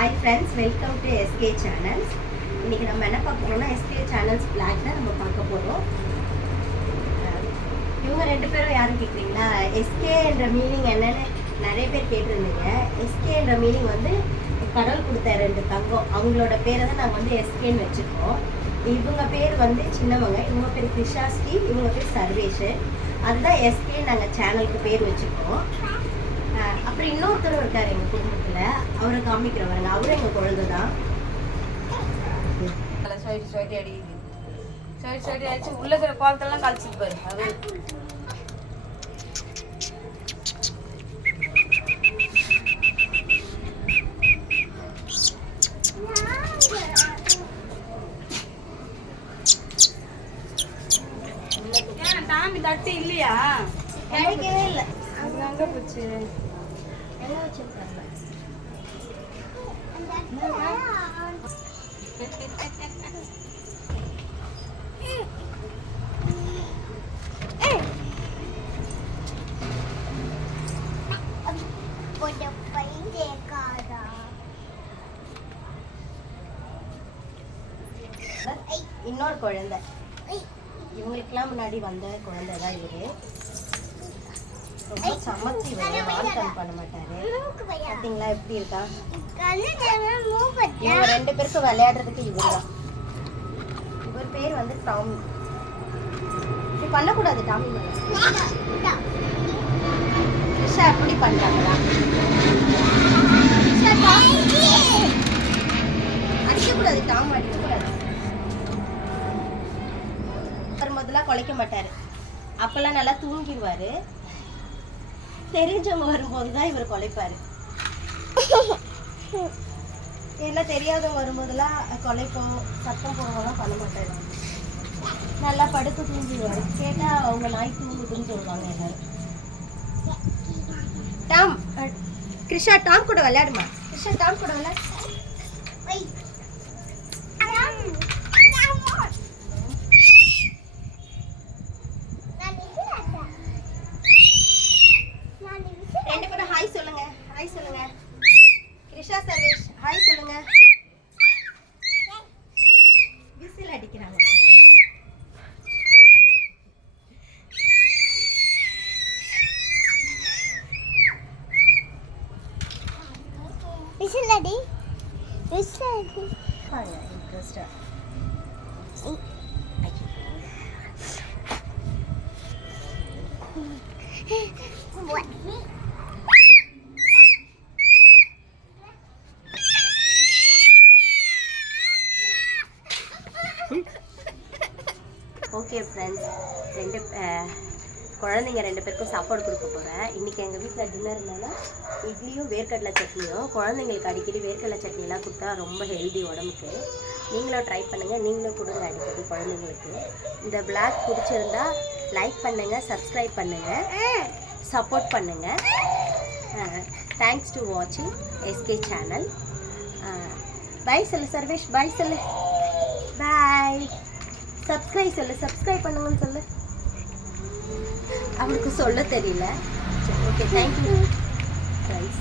Hi friends, welcome to SK channels. இன்றைக்கி நம்ம என்ன பார்க்க போகிறோம்னா எஸ்கே சேனல்ஸ் பிளாக் தான் நம்ம பார்க்க போகிறோம். இவங்க ரெண்டு பேரும் யாரும் கேட்குறீங்களா? எஸ்கே என்ற மீனிங் என்னன்னு நிறைய பேர் கேட்டிருந்தீங்க. எஸ்கே என்ற மீனிங் வந்து கடவுள் கொடுத்த ரெண்டு தங்கம், அவங்களோட பேரை தான் நாங்கள் வந்து எஸ்கேன்னு வச்சுருக்கோம். இவங்க பேர் வந்து சின்னவங்க, இவங்க பேர் கிருஷாஸ்ரீ, இவங்க பேர் சர்வேஷ். அதுதான் எஸ்கே நாங்கள் சேனலுக்கு பேர் வச்சுருக்கோம். அப்புறம் இன்னொருத்தர் இருக்கார் எங்கள் குடும்பத்தில், அவரை காமிக்கிறவருங்க. அவரும் எங்கள் குழந்தை தான். அடிச்சு உள்ள இருக்கிற குளத்தெல்லாம் கழிச்சிட்டு பாரு. அது டாமி தட்டு இல்லையா? கிடைக்கவே இல்லை. அங்க போச்சு. எல்லாம் வச்சிருக்காங்க. இன்னொரு குழந்தை, இவங்களுக்கெல்லாம் முன்னாடி வந்த குழந்தை தான் இவரு. ரொம்ப சமத்தி, வால்கம் பண்ண மாட்டாரு. பார்த்தீங்களா எப்படி இருக்கா? இவங்க ரெண்டு பேருக்கும் விளையாடுறதுக்கு இவர் தான். இவர் பேர் வந்து டாமி. இப்படி பண்ணக்கூடாது டாமி. கிருஷா எப்படி பண்றாங்களா? அடிக்கக்கூடாது, டாம் அடிக்கக்கூடாது. வரும்போதெல்லாம் குலைக்க மாட்டாரு. அப்பெல்லாம் நல்லா தூங்கிடுவாரு. தெரிஞ்சவங்க வரும்போது தான் இவர் குலைப்பாரு. இல்லை தெரியாதவங்க வரும்போதெல்லாம் குலைப்போம், சத்தம் போடுவோம்லாம் பண்ண மாட்டாரு. நல்லா படுத்து தூங்கிடுவாரு. கேட்டால் அவங்க நாய் தூங்குதுன்னு சொல்லுவாங்க எல்லாரும். டாம், கிருஷா டாம் கூட விளையாடுமா? கிருஷா டாம் கூட விளையாடு. ரெண்டு பேரும் ஹாய் சொல்லுங்க. ஹாய் சொல்லுங்க. கிருஷா சர்வேஷ் ஹாய் சொல்லுங்க. விசில் அடிக்கிறாங்க. விசில் அடி. விசில் அடி. பாருங்க இன்ட்ரெஸ்டா. ஓகே ஃப்ரெண்ட்ஸ், குழந்தைங்க ரெண்டு பேருக்கும் சாப்பாடு கொடுக்க போகிறேன். இன்றைக்கி எங்கள் வீட்டில் டின்னர் இருந்தாலும் இட்லியும் வேர்க்கடலை சட்னியும். குழந்தைங்களுக்கு அடிக்கடி வேர்க்கடலை சட்னிலாம் கொடுத்தா ரொம்ப ஹெல்தி உடம்புக்கு. நீங்களும் ட்ரை பண்ணுங்கள், நீங்களும் கொடுங்க அடிக்கடி குழந்தைங்களுக்கு. இந்த பிளாக் பிடிச்சிருந்தா லைக் பண்ணுங்கள், சப்ஸ்கிரைப் பண்ணுங்கள், சப்போர்ட் பண்ணுங்கள். தேங்க்ஸ் டு வாட்சிங் எஸ்கே சேனல். பாய் சொல்லு சர்வேஷ், பாய் சொல்லு. பாய். சப்ஸ்கிரைப் சொல்லு, சப்ஸ்கிரைப் பண்ணுங்கன்னு சொல்லு. அவனுக்கு சொல்ல தெரியல. Okay, thank you friends.